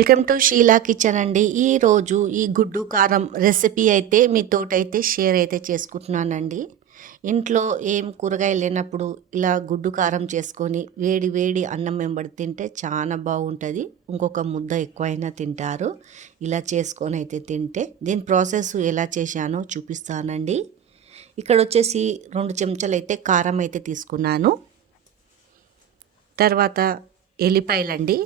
Welcome to Sheela kitchen అండి. ఈరోజు ఈ గుడ్డు కారం రెసిపీ అయితే మీతోటైతే షేర్ అయితే చేసుకుంటున్నానండి. ఇంట్లో ఏం కూరగాయలు లేనప్పుడు ఇలా గుడ్డు కారం చేసుకొని వేడి వేడి అన్నం వెంబడి తింటే చాలా బాగుంటుంది. ఇంకొక ముద్ద ఎక్కువైనా తింటారు. ఇలా చేసుకొని అయితే తింటే దీని ప్రాసెస్ ఎలా చేశానో చూపిస్తానండి. ఇక్కడ వచ్చేసి 2 చెంచాలు అయితే కారం అయితే తీసుకున్నాను. తర్వాత ఎల్లిపాయలండి,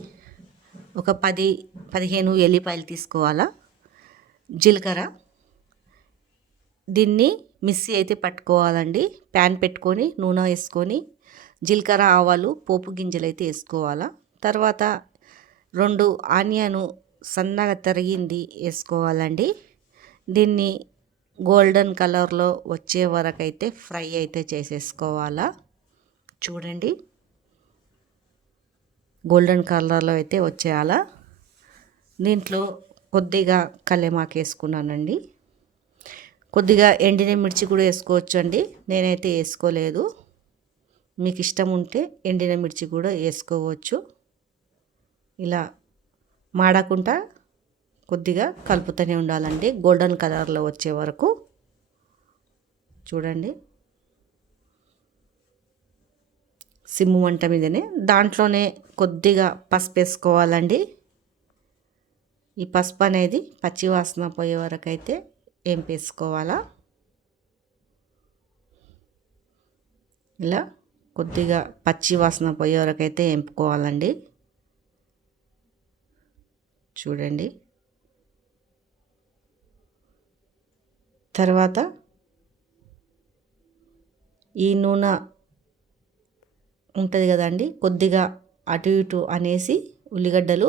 ఒక 10-15 ఎల్లిపాయలు తీసుకోవాలా. జీలకర్ర, దీన్ని మిక్సీ అయితే పట్టుకోవాలండి. ప్యాన్ పెట్టుకొని నూనె వేసుకొని జీలకర్ర ఆవాలు పోపు గింజలు అయితే వేసుకోవాలా. తర్వాత 2 ఆనియన్ సన్నగా తరిగింది వేసుకోవాలండి. దీన్ని గోల్డెన్ కలర్లో వచ్చే వరకు అయితే ఫ్రై అయితే చేసేసుకోవాలా. చూడండి, గోల్డెన్ కలర్లో అయితే వచ్చేయాలా. దీంట్లో కొద్దిగా కల్లేమాకు వేసుకున్నానండి. కొద్దిగా ఎండిన మిర్చి కూడా వేసుకోవచ్చు అండి. నేనైతే వేసుకోలేదు. మీకు ఇష్టం ఉంటే ఎండిన మిర్చి కూడా వేసుకోవచ్చు. ఇలా మాడకుండా కొద్దిగా కలుపుతూనే ఉండాలండి గోల్డెన్ కలర్లో వచ్చే వరకు. చూడండి, సిమ్ము వంట మీదనే దాంట్లోనే కొద్దిగా పసుపు వేసుకోవాలండి. ఈ పసుపు అనేది పచ్చి వాసన పోయే వరకు అయితే వేసుకోవాలా. ఇలా కొద్దిగా పచ్చి వాసన పోయే వరకు అయితే వేపుకోవాలండి. చూడండి, తర్వాత ఈ నూనె ఉంటుంది కదండి, కొద్దిగా అటు ఇటు అనేసి ఉల్లిగడ్డలు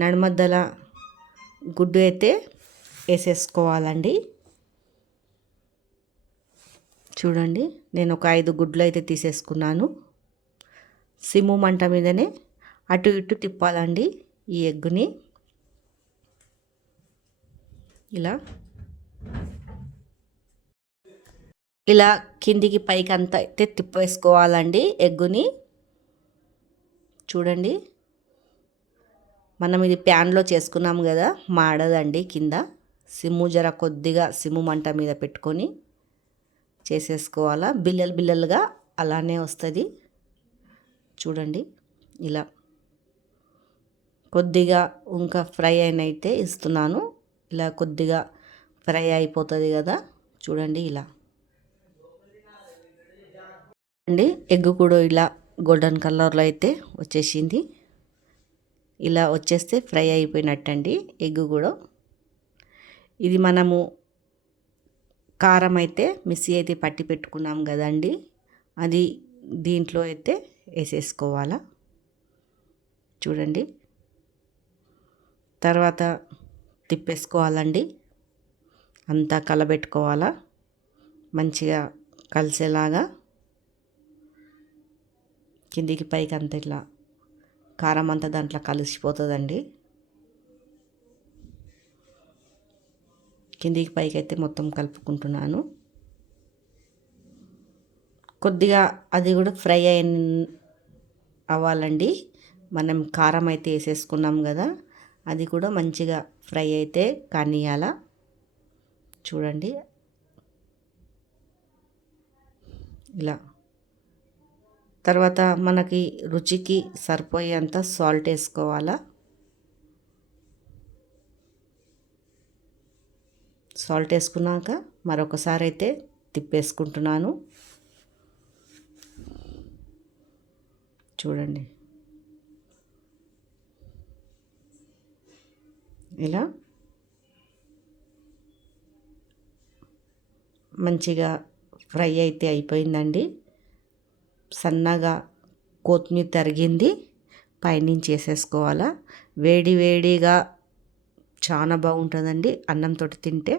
నడుమద్దల గుడ్డు అయితే వేసేసుకోవాలండి. చూడండి, నేను ఒక 5 గుడ్లు అయితే తీసేసుకున్నాను. సిమ్ము మంట మీదనే అటు ఇటు తిప్పాలండి ఈ ఎగ్గుని. ఇలా కిందికి పైకి అంతా అయితే తిప్పేసుకోవాలండి ఎగ్గుని. చూడండి, మనం ఇది ప్యాన్లో చేసుకున్నాము కదా, మాడదండి కింద. కొద్దిగా సిమ్ము మంట మీద పెట్టుకొని చేసేసుకోవాలా. బిల్లలుగా అలానే వస్తుంది. చూడండి, ఇలా కొద్దిగా ఇంకా ఫ్రై అయినైతే ఇస్తున్నాను. ఇలా కొద్దిగా ఫ్రై అయిపోతుంది కదా. చూడండి, ఇలా అండి ఎగ్ కూడా ఇలా గోల్డెన్ కలర్లో అయితే వచ్చేసింది. ఇలా వచ్చేస్తే ఫ్రై అయిపోయినట్టండి ఎగ్ కూడా. ఇది మనము కారం అయితే మిక్సీ అయితే పట్టి పెట్టుకున్నాం కదండి, అది దీంట్లో అయితే వేసేసుకోవాలా. చూడండి, తర్వాత తిప్పేసుకోవాలండి. అంతా కలబెట్టుకోవాలా మంచిగా కలిసేలాగా. కిందికి పైకి అంతా ఇట్లా కారం అంతా దాంట్లో కలిసిపోతుందండి. కిందికి పైకి అయితే మొత్తం కలుపుకుంటున్నాను. కొద్దిగా అది కూడా ఫ్రై అవ్వాలండి. మనం కారం అయితే వేసేసుకున్నాం కదా, అది కూడా మంచిగా ఫ్రై అయితే కానియాల. చూడండి, ఇలా తర్వాత మనకి రుచికి సరిపోయేంత సాల్ట్ వేసుకోవాలా. సాల్ట్ వేసుకున్నాక మరొకసారి అయితే తిప్పేసుకుంటున్నాను. చూడండి, ఇలా మంచిగా ఫ్రై అయితే అయిపోయిందండి. సన్నగా కొత్తిమీర తరిగింది పైనుంచి వేసేసుకోవాలా. వేడిగా చాలా బాగుంటుందండి అన్నంతో తింటే.